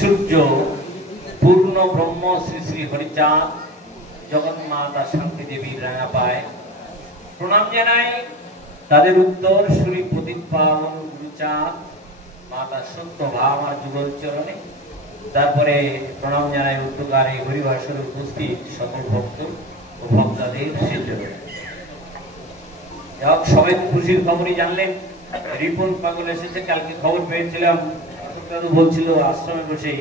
সূর্য পূর্ণ ব্রহ্ম শ্রী শ্রী হরিচাঁদ জগন্মাতা শান্তি দেবীর রাঙা পায় প্রণাম জানাই। তাদের উত্তর শ্রী প্রদীপ পাবন গুরুচাঁদ মাতা সত্য ভামা যুগল চরণে। তারপরে প্রণাম জানাই উদ্যোগার এই হরিভাষার উপস্থিত সকল ভক্ত ও ভক্তাদের সেই চরণে। সবাই খুশির খবরই জানলেন, রিপন পাগল এসেছে। কালকে খবর পেয়েছিলাম, বলছিল আশ্রমে বসে,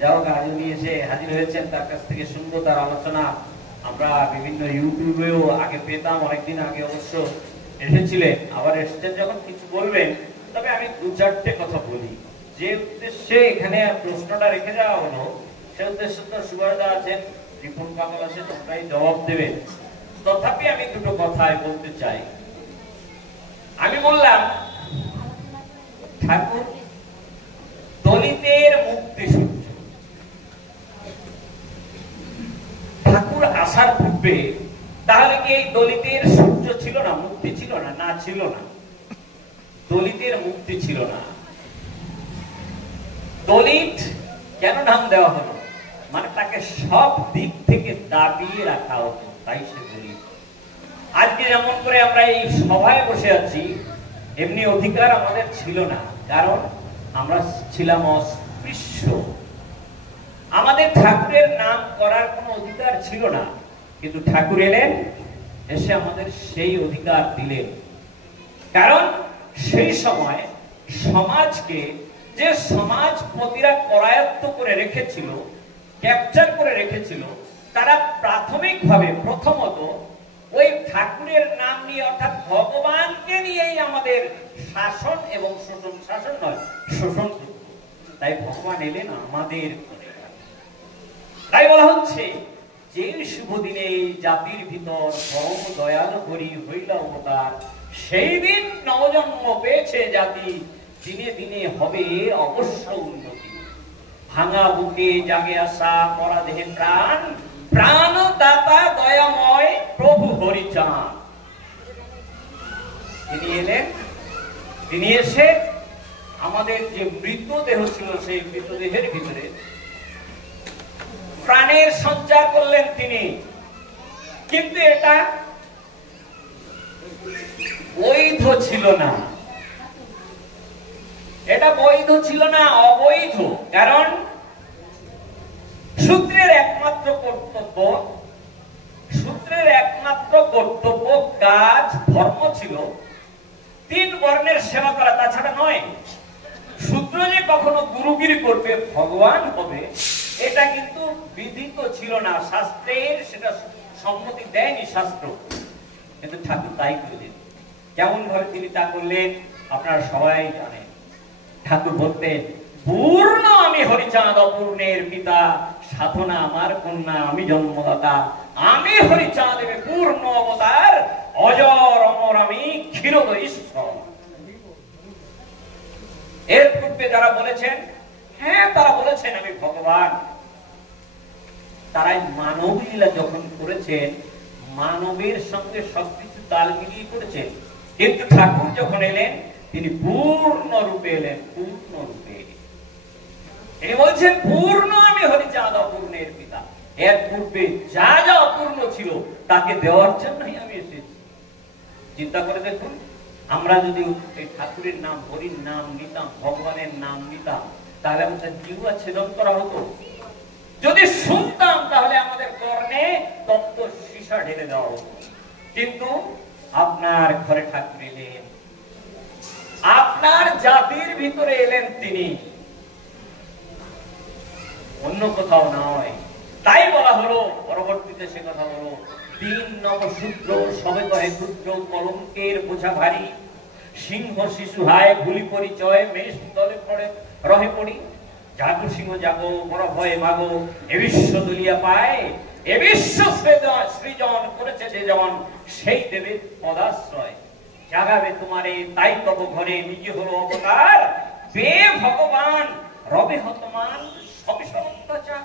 যাও আজ উনি এসে হাজির হয়েছেন। তার কাছ থেকে শুনবো তার আলোচনা। আমরা বিভিন্ন ইউটিউবেও আগে পেতাম, অনেকদিন আগে অবশ্য এসেছিলেন, আবার এসেছেন যখন কিছু বলবেন। তবে আমি দু চারটে কথা বলি। যে উদ্দেশ্যে এখানে প্রশ্নটা রেখে যাওয়া হলো, সে উদ্দেশ্যে তো সুভাষদা আছেন, রিপন পাগল আছে, তোমরাই জবাব দেবেন। তথাপি আমি দুটো কথাই বলতে চাই। আমি বললাম ঠাকুর দলিতের মুক্তি সূর্য। ঠাকুর আসার পূর্বে তাহলে কি এই দলিতের সূর্য ছিল না, মুক্তি ছিল না? না, ছিল না। দলিতের মুক্তি ছিল না। দলিত কেন নাম দেওয়া হলো? মানে তাকে সব দিক থেকে দাবিয়ে রাখা হতো, তাই সে দলিত। আজকে যেমন করে আমরা এই সভায় বসে আছি, এমনি অধিকার আমাদের ছিল না, কারণ আমরা ছিলাম অস্পৃশ্য। আমাদের ঠাকুরের নাম করার কোনো অধিকার ছিল না, কিন্তু ঠাকুর এলেন, এসে আমাদের সেই অধিকার দিলেন। কারণ সেই সময় সমাজকে যে সমাজপতিরা করায়ত্ত করে রেখেছিল, ক্যাপচার করে রেখেছিল, তারা প্রাথমিকভাবে প্রথমত ওই ঠাকুরের নাম নিয়ে, অর্থাৎ ভগবানকে নিয়েই আমাদের শাসন এবং শোষণ, শাসন নয় শোষণ করত। তাই ভগবান এলেন আমাদের করে। তাই বলা হচ্ছে যে শুভ দিনে এই জাতির ভিতর পরম দয়াল হরি হইল অবতার, সেই দিন নবজন্ম পেয়েছে জাতি, দিনে দিনে হবে অবশ্য উন্নতি। ভাঙা বুকে জাগে আসা, মরা দেহে প্রাণ, প্রাণ দাতা দয়াময় প্রভু হরিচাঁদ। তিনি এলেন, তিনি এসে আমাদের যে মৃতদেহ ছিল সেই মৃতদেহের ভিতরে প্রাণের সঞ্চার করলেন তিনি। কিন্তু এটা বৈধ ছিল না, এটা বৈধ ছিল না, অবৈধ। কারণ সূত্রের একমাত্র কর্তব্য, সূত্রের একমাত্র কর্তব্য, কাজ, ধর্ম ছিল তিন বর্ণের সেবা করা, তাছাড়া নয়। সূত্র যে কখনো গুরুগিরি করবে, ভগবান হবে, এটা কিন্তু বিধিত ছিল না। শাস্ত্রের সেটা সম্মতি দেয়নি শাস্ত্র, কিন্তু ঠাকুর তাই করলেন। কেমন ভাবে তিনি তা করলেন আপনারা সবাই জানেন। ঠাকুর বলতেন, পূর্ণ আমি হরিচাঁদ অপূর্ণের পিতা, সাধনা আমার কন্যা আমি জন্মদাতা, আমি হরিচাঁদ পূর্ণ অবতার, অজর অমর আমি ক্ষীরোদ ঈশ্বর। এর পূর্বে যারা বলেছেন, হ্যাঁ তারা বলেছেন আমি ভগবান, তারাই মানব লীলা যখন করেছেন, মানবের সঙ্গে সবকিছু তাল মিলিয়ে করেছেন। কিন্তু ঠাকুর যখন এলেন, তিনি পূর্ণ রূপে এলেন, পূর্ণ রূপে। তিনি বলছেন পূর্ণ আমি হরিচাঁদ অপূর্ণের পিতা। এর পূর্বে যা যা অপূর্ণ ছিল তাকে দেওয়ার জন্যই আমি এসেছি। চিন্তা করে দেখুন, আমরা যদি এই ঠাকুরের নাম, হরির নাম নিতাম, ভগবানের নাম নিতাম, তাহলে আমাদের জিহ্বা ছেদন করা হতো। যদি শুনতাম তাহলে আমাদের কর্ণে তপ্ত সীসা ঢেলে দেওয়া হতো। কিন্তু আপনার ঘরে ঠাকুর এলেন, আপনার জাতির ভিতরে এলেন তিনি, অন্য কোথাও নয়। তাই বলা হলো, পরবর্তীতে সে কথা হলো, তিন নবশূদ্র সবে কহে ক্ষুদ্র, কলঙ্কের বোঝা ভারী, সিংহ শিশু হায় ভুলি পরিচয়, মেষ দলে পড়ে রহে পড়ি, জাগো সিংহ জাগো, বড় ভয়ে মাগো, এ বিশ্ব দুলিয়া পায়, এ বিশ্ব সৃজন করেছে যে জন, সেই দেবে পদাশ্রয়, জাগাবে তোমারে তাই তব ঘরে, নিজে হলো অবতার, বে ভগবান রবে হতমান, সবে সব অত্যাচার,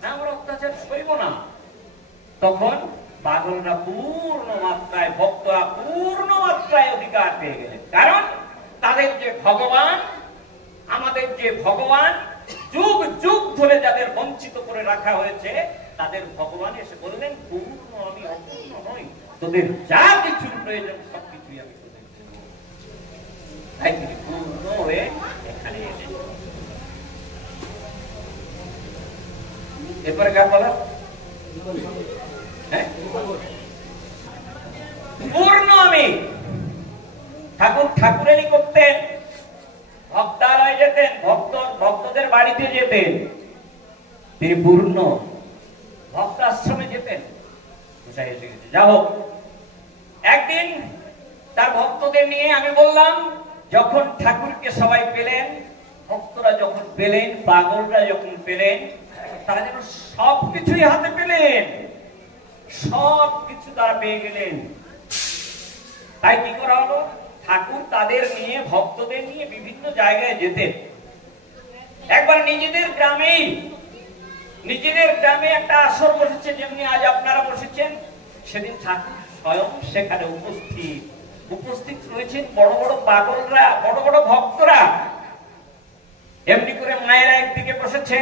না আমরা অত্যাচার সইব না। তখন পাগলরা পূর্ণ মাত্রায়, ভক্তরা পূর্ণ মাত্রায় অধিকার পেয়ে গেলেন। কারণ তাদের যে ভগবান, আমাদের যে ভগবান, যুগ ধরে যাদের বঞ্চিত করে রাখা হয়েছে, তাদের ভগবান এসে বললেন, পূর্ণ আমি, অপূর্ণ নই, তোদের যা কিছুর প্রয়োজন সবকিছুই আমি তোদের দেব। তাই তিনি পূর্ণ হয়ে এখানে এলেন। এরপরে কার বলা? পূর্ণ আমি। ঠাকুর ঠাকুরানি করতেন, ভক্তালয় যেতেন, ভক্তদের বাড়িতে যেতেন, তিনি পূর্ণ। ভক্ত আশ্রমে যেতেন। যা হোক, একদিন তার ভক্তদের নিয়ে, আমি বললাম, যখন ঠাকুরকে সবাই পেলেন, ভক্তরা যখন পেলেন, পাগলরা যখন পেলেন, তারা যেন সবকিছুই হাতে পেলেন, সবকিছু তারা পেয়ে গেলেন। তাই কি করা হলো? ঠাকুর তাদের নিয়ে, ভক্তদের নিয়ে বিভিন্ন জায়গায় যেতেন। একবার নিজেদের গ্রামে একটা আসর বসেছে, যেমনি আজ আপনারা বসেছেন। সেদিন ঠাকুর স্বয়ং সেখানে উপস্থিত রয়েছেন বড় বড় পাগলরা, বড় বড় ভক্তরা। এমনি করে মায়েরা একদিকে বসেছে,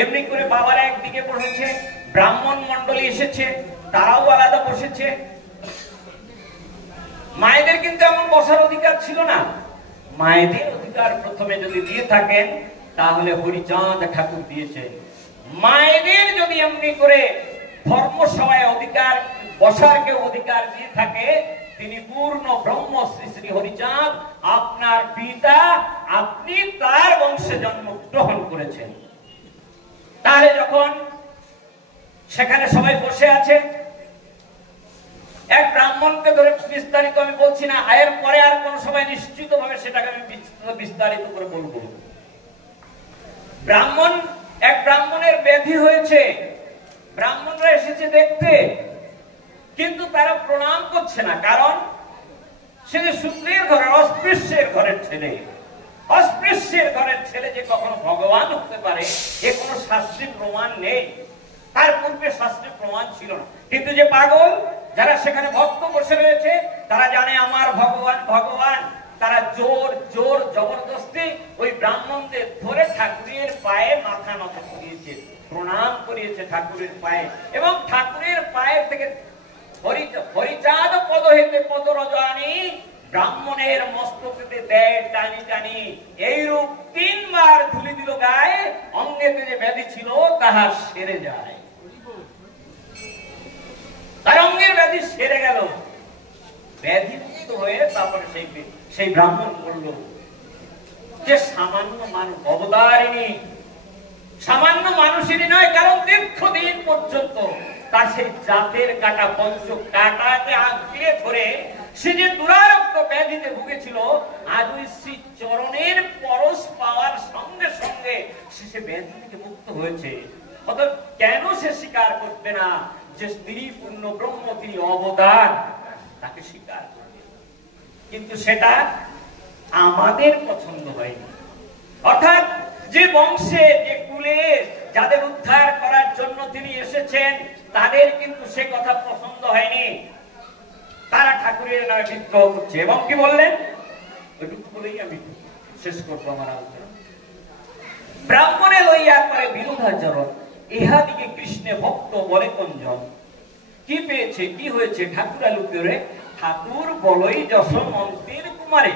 এমনি করে বাবারা একদিকে বসেছে, ব্রাহ্মণ মন্ডলী এসেছে, তারাও আলাদা বসেছে। মায়েদের কিন্তু এমন বসার অধিকার ছিল না। মায়েদের অধিকার প্রথমে যদি দিয়ে থাকেন, তাহলে হরিচাঁদ ঠাকুর দিয়েছেন। মায়েদের যদি এমনি করে ধর্মসভায় অধিকার, বসার কেউ অধিকার দিয়ে থাকে, তিনি পূর্ণ ব্রহ্ম শ্রী শ্রী হরিচাঁদ, আপনার পিতা, আপনি তার বংশে জন্মগ্রহণ করেছেন। তাহলে যখন সেখানে সবাই বসে আছে, এক ব্রাহ্মণকে ধরে বিস্তারিত আমি বলছি না, এর পরে আর কোন সময় নিশ্চিত ভাবে সেটাকে আমি বিস্তারিত করে বলবো। এক ব্রাহ্মণের ব্যাধি হয়েছে, ব্রাহ্মণরা এসেছে দেখতে, কিন্তু তারা প্রণাম করছে না। কারণ সে যে শূদ্রের ঘরের, অস্পৃশ্যের ঘরের ছেলে। অস্পৃশ্যের ঘরের ছেলে যে কখনো ভগবান হতে পারে, এ কোনো শাস্ত্রীয় প্রমাণ নেই। তার পূর্বে শাস্ত্রীয় প্রমাণ ছিল না। কিন্তু যে পাগল, যারা সেখানে ভক্ত বসে রয়েছে, তারা জানে আমার ভগবান ভগবান। তারা জোর জোর জবরদস্তি ওই ব্রাহ্মণদের ধরে ঠাকুরের পায়ে মাথা নত করিয়েছে, প্রণাম করিয়েছে ঠাকুরের পায়ে, এবং ঠাকুরের পায়ের থেকে হরিচাঁদ পদ হইতে পদ রজনী, ব্রাহ্মণের মস্তকেতে দেয় টানি টানি। এইরূপ 3 বার ধুলি দিল গায়ে, অঙ্গেতে যে ব্যাধি ছিল তাহা সেরে যায়। তার অঙ্গের ব্যাধি সেরে গেল। ব্যাধি মুক্ত হয়ে তারপরে সেই ব্রাহ্মণ বলল যে সামান্য মানুষ, অবতারিণী, সামান্য মানুষেরই নয়, কারণ দীর্ঘদিন পর্যন্ত তার সেই জাতের কাটা, পঞ্চ কাটাকে আঁকড়ে ধরে সে যে দুরারোগ্য ব্যাধিতে ভুগেছিল, আজ ওই শ্রী চরণের পরশ পাওয়ার সঙ্গে সঙ্গে সে ব্যাধি থেকে মুক্ত হয়েছে। অতএব কেন সে স্বীকার করবে না যে তিনি পূর্ণ ব্রহ্ম, তিনি অবতার, তাকে স্বীকার করবে। কিন্তু সেটা আমাদের পছন্দ হয়নি। অর্থাৎ যে বংশে, যে কুলে, যাদের উদ্ধার করার জন্য তিনি এসেছেন, তাদের কিন্তু সে কথা পছন্দ হয়নি। তারা ঠাকুরের নামে বিদ্রোহ করছে। এবং কি বললেন, ওইটুকু বলেই আমি শেষ করবো আমার আলোচনা। ব্রাহ্মণে লইয়া করে বিরোধাচরণ, ইহাদিকে কৃষ্ণে ভক্ত বলে কোনজন। কি পেয়েছে, কি হয়েছে ঠাকুর আলুকে? ঠাকুর বলই যশোমন্তের কুমারে।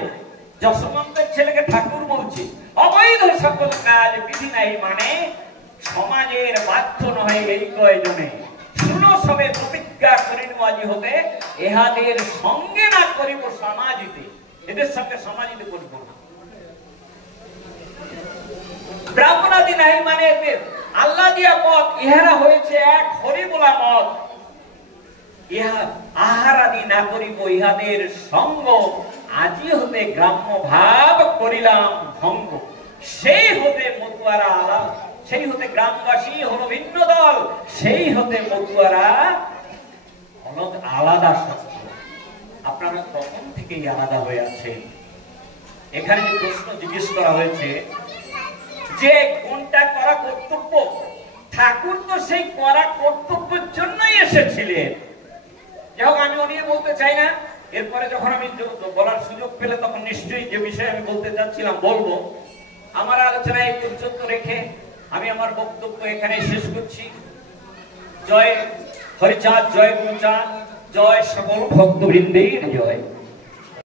যশোমন্তের ছেলেকে ঠাকুর বলছে। অবৈধ সকল কাজ বিধি নাই মানে, সমাজের বাধ্য নয় এই কয়জনে। শুনো সবে প্রতিজ্ঞা করিন আজি হতে, ইহাদের সঙ্গে না করিব সমাজিতে। এদের সঙ্গে সমাজিতে করিব না। ব্রাহ্মণাদি নাই মানে এদের আল্লাহ দিয়া মত, ইহারা হয়েছে এক হরি বলা মত। ইহা আহারাদি না করিব ইহাদের সঙ্গ, আজি হতে গ্রাম্য ভাব করিলাম ভঙ্গ। সেই হতে মতুয়ারা আলাদা, সেই হতে গ্রামবাসী হলো ভিন্ন দল, সেই হতে মতুয়ারা আলাদা শাস্ত্র। আপনারা তখন থেকেই আলাদা হয়ে আছেন। এখানে যে প্রশ্ন জিজ্ঞেস করা হয়েছে যে কোনটা করা কর্তব্য, ঠাকুর তো সেই করা কর্তব্যের জন্যই এসেছিলেন। যাই হোক, আমি ওনিয়ে বলতে চাই না। এরপরে যখন আমি বলার সুযোগ পেলে তখন নিশ্চয়ই যে বিষয়ে আমি বলতে চাচ্ছিলাম বলবো। আমার আলোচনা এই পর্যন্ত রেখে আমি আমার বক্তব্য এখানে শেষ করছি। জয় হরিচাঁদ, জয় গুরুচাঁদ, জয় সকল ভক্তবৃন্দের জয়।